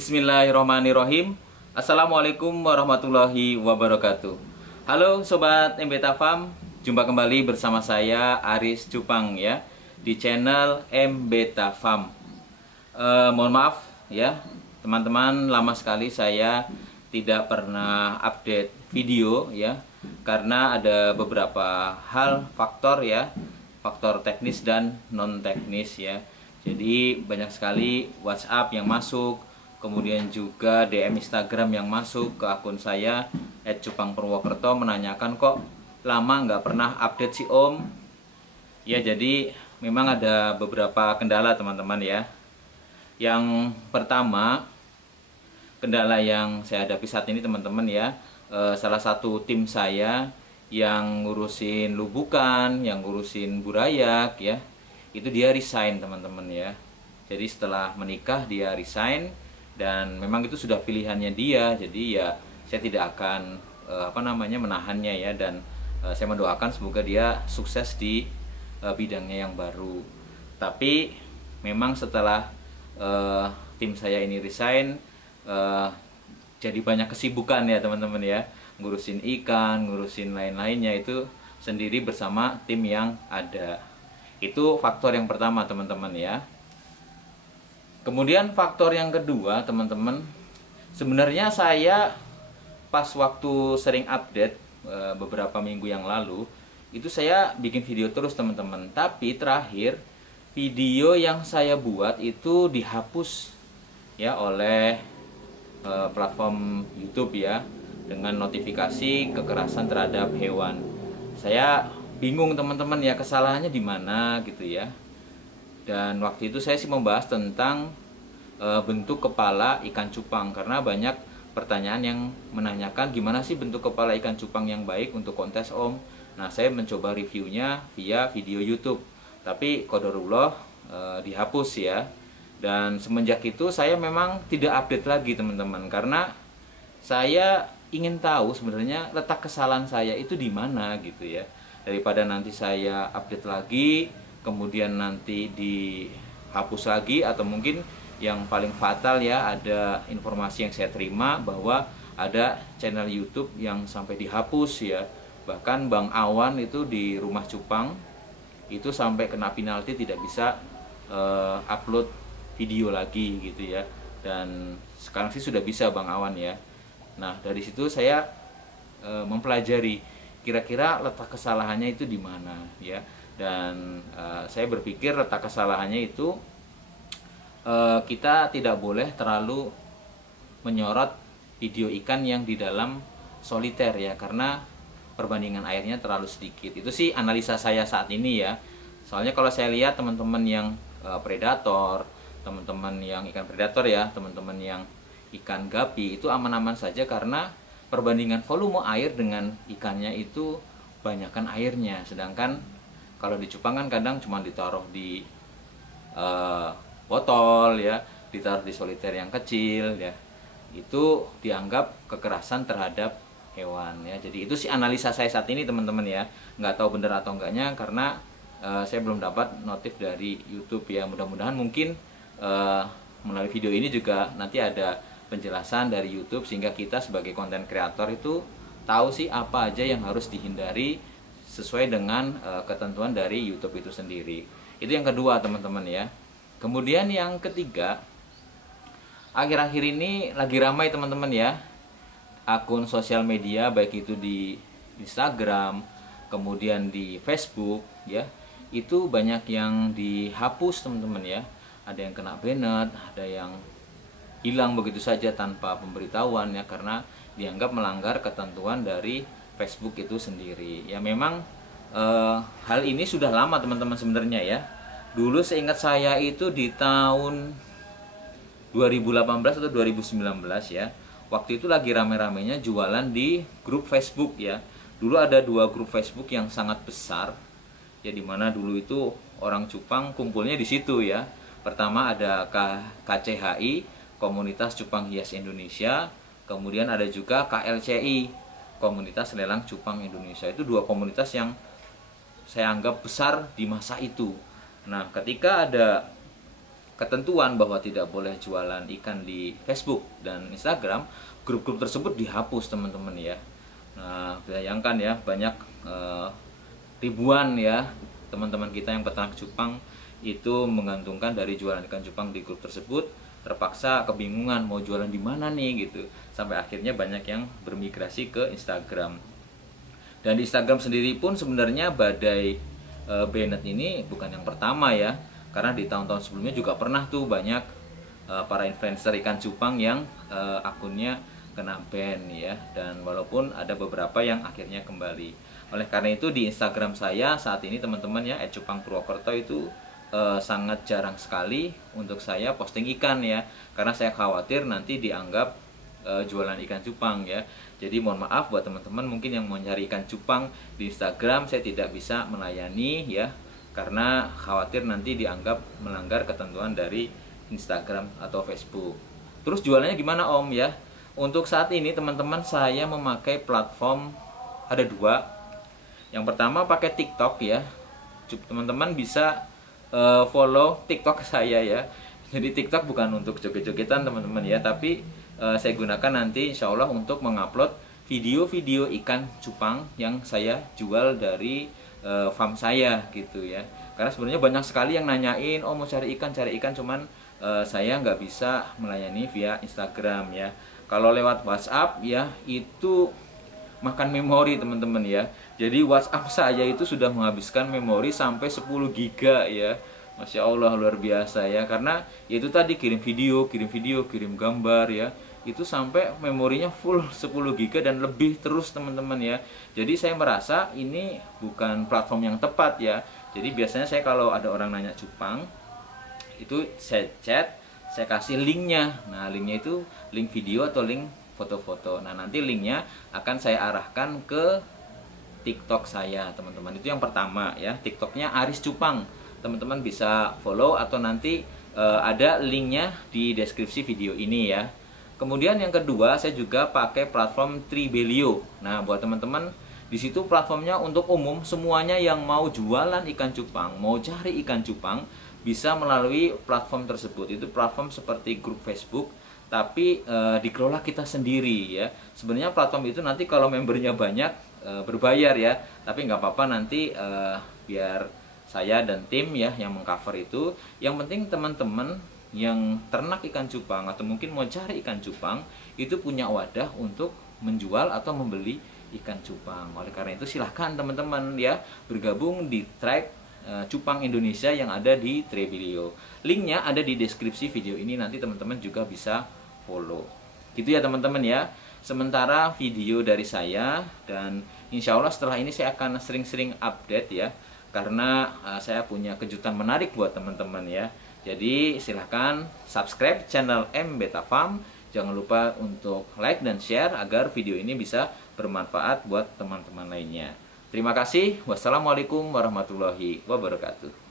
Bismillahirrahmanirrahim. Assalamualaikum warahmatullahi wabarakatuh. Halo Sobat MBeta Farm, jumpa kembali bersama saya Aris Cupang ya di channel MBeta Farm. Mohon maaf ya teman-teman, lama sekali saya tidak pernah update video ya, karena ada beberapa hal faktor ya, faktor teknis dan non teknis ya. Jadi banyak sekali WhatsApp yang masuk, kemudian juga DM Instagram yang masuk ke akun saya @cupangpurwokerto menanyakan kok lama nggak pernah update si Om. Ya, jadi memang ada beberapa kendala teman-teman ya. Yang pertama, kendala yang saya hadapi saat ini teman-teman ya, salah satu tim saya yang ngurusin lubukan, yang ngurusin burayak ya, itu dia resign teman-teman ya. Jadi setelah menikah dia resign, dan memang itu sudah pilihannya dia. Jadi ya saya tidak akan menahannya ya, dan saya mendoakan semoga dia sukses di bidangnya yang baru. Tapi memang setelah tim saya ini resign, jadi banyak kesibukan ya teman-teman ya, ngurusin ikan, ngurusin lain-lainnya itu sendiri bersama tim yang ada. Itu faktor yang pertama teman-teman ya. Kemudian faktor yang kedua teman-teman, sebenarnya saya pas waktu sering update beberapa minggu yang lalu itu saya bikin video terus teman-teman. Tapi terakhir video yang saya buat itu dihapus ya oleh platform YouTube ya, dengan notifikasi kekerasan terhadap hewan. Saya bingung teman-teman ya, kesalahannya di mana gitu ya. Dan waktu itu saya sih membahas tentang bentuk kepala ikan cupang, karena banyak pertanyaan yang menanyakan gimana sih bentuk kepala ikan cupang yang baik untuk kontes Om. Nah, saya mencoba reviewnya via video YouTube, tapi qadarullah dihapus ya. Dan semenjak itu saya memang tidak update lagi teman-teman, karena saya ingin tahu sebenarnya letak kesalahan saya itu di mana gitu ya, daripada nanti saya update lagi kemudian nanti dihapus lagi, atau mungkin yang paling fatal ya, ada informasi yang saya terima bahwa ada channel YouTube yang sampai dihapus ya. Bahkan Bang Awan itu di Rumah Cupang itu sampai kena penalti, tidak bisa upload video lagi gitu ya. Dan sekarang sih sudah bisa Bang Awan ya. Nah, dari situ saya mempelajari kira-kira letak kesalahannya itu di mana ya. Dan saya berpikir letak kesalahannya itu kita tidak boleh terlalu menyorot video ikan yang di dalam soliter ya, karena perbandingan airnya terlalu sedikit. Itu sih analisa saya saat ini ya. Soalnya kalau saya lihat teman-teman yang predator, teman-teman yang ikan predator ya, teman-teman yang ikan gapi itu aman-aman saja, karena perbandingan volume air dengan ikannya itu banyakkan airnya. Sedangkan kalau di cupang kan kadang cuma ditaruh di botol ya, ditaruh di soliter yang kecil ya, itu dianggap kekerasan terhadap hewan ya. Jadi itu sih analisa saya saat ini teman-teman ya. Nggak tahu benar atau enggaknya, karena saya belum dapat notif dari YouTube ya. Mudah-mudahan mungkin melalui video ini juga nanti ada penjelasan dari YouTube, sehingga kita sebagai konten kreator itu tahu sih apa aja yang harus dihindari sesuai dengan ketentuan dari YouTube itu sendiri. Itu yang kedua teman-teman ya. Kemudian yang ketiga, akhir-akhir ini lagi ramai teman-teman ya, akun sosial media baik itu di Instagram, kemudian di Facebook ya, itu banyak yang dihapus teman-teman ya. Ada yang kena banned, ada yang hilang begitu saja tanpa pemberitahuan ya, karena dianggap melanggar ketentuan dari Facebook itu sendiri. Ya memang hal ini sudah lama teman-teman sebenarnya ya. Dulu seingat saya itu di tahun 2018 atau 2019 ya. Waktu itu lagi rame-ramenya jualan di grup Facebook ya. Dulu ada 2 grup Facebook yang sangat besar ya, dimana dulu itu orang cupang kumpulnya di situ ya. Pertama ada KCHI, Komunitas Cupang Hias Indonesia. Kemudian ada juga KLCI, Komunitas Lelang Cupang Indonesia. Itu 2 komunitas yang saya anggap besar di masa itu. Nah, ketika ada ketentuan bahwa tidak boleh jualan ikan di Facebook dan Instagram, grup-grup tersebut dihapus teman-teman ya. Nah, bayangkan ya, banyak ribuan ya teman-teman kita yang peternak cupang itu menggantungkan dari jualan ikan cupang di grup tersebut, terpaksa kebingungan mau jualan di mana nih gitu. Sampai akhirnya banyak yang bermigrasi ke Instagram. Dan di Instagram sendiri pun sebenarnya badai banned ini bukan yang pertama ya. Karena di tahun-tahun sebelumnya juga pernah tuh banyak para influencer ikan cupang yang akunnya kena ban ya. Dan walaupun ada beberapa yang akhirnya kembali. Oleh karena itu di Instagram saya saat ini teman-teman ya, @cupangpurwokerto itu sangat jarang sekali untuk saya posting ikan ya, karena saya khawatir nanti dianggap jualan ikan cupang ya. Jadi mohon maaf buat teman-teman mungkin yang mau nyari ikan cupang di Instagram, saya tidak bisa melayani ya, karena khawatir nanti dianggap melanggar ketentuan dari Instagram atau Facebook. Terus jualannya gimana Om ya? Untuk saat ini teman-teman saya memakai platform ada dua. Yang pertama pakai TikTok ya. Teman-teman bisa follow TikTok saya ya. Jadi TikTok bukan untuk joget-jogetan teman-teman ya, tapi saya gunakan nanti insya Allah untuk mengupload video-video ikan cupang yang saya jual dari farm saya gitu ya. Karena sebenarnya banyak sekali yang nanyain, oh mau cari ikan, cuman saya nggak bisa melayani via Instagram ya. Kalau lewat WhatsApp ya itu makan memori teman-teman ya. Jadi WhatsApp saya itu sudah menghabiskan memori sampai 10 giga ya. Masya Allah luar biasa ya. Karena ya itu tadi kirim video, kirim gambar ya. Itu sampai memorinya full 10 giga dan lebih terus teman-teman ya. Jadi saya merasa ini bukan platform yang tepat ya. Jadi biasanya saya kalau ada orang nanya cupang, itu saya chat, saya kasih linknya. Nah linknya itu link video atau link foto-foto. Nah nanti linknya akan saya arahkan ke TikTok saya teman-teman. Itu yang pertama ya, TikToknya Aris Cupang. Teman-teman bisa follow atau nanti ada linknya di deskripsi video ini ya. Kemudian yang kedua saya juga pakai platform Tribelio. Nah buat teman-teman di situ platformnya untuk umum, semuanya yang mau jualan ikan cupang, mau cari ikan cupang bisa melalui platform tersebut. Itu platform seperti grup Facebook tapi dikelola kita sendiri ya. Sebenarnya platform itu nanti kalau membernya banyak berbayar ya, tapi nggak apa-apa nanti biar saya dan tim ya yang mengcover itu. Yang penting teman-teman yang ternak ikan cupang atau mungkin mau cari ikan cupang itu punya wadah untuk menjual atau membeli ikan cupang. Oleh karena itu silahkan teman-teman ya bergabung di track Cupang Indonesia yang ada di Tribelio. Linknya ada di deskripsi video ini, nanti teman-teman juga bisa follow. Gitu ya teman-teman ya. Sementara video dari saya, dan insya Allah setelah ini saya akan sering-sering update ya, karena saya punya kejutan menarik buat teman-teman ya. Jadi silahkan subscribe channel M Beta Farm. Jangan lupa untuk like dan share agar video ini bisa bermanfaat buat teman-teman lainnya. Terima kasih. Wassalamualaikum warahmatullahi wabarakatuh.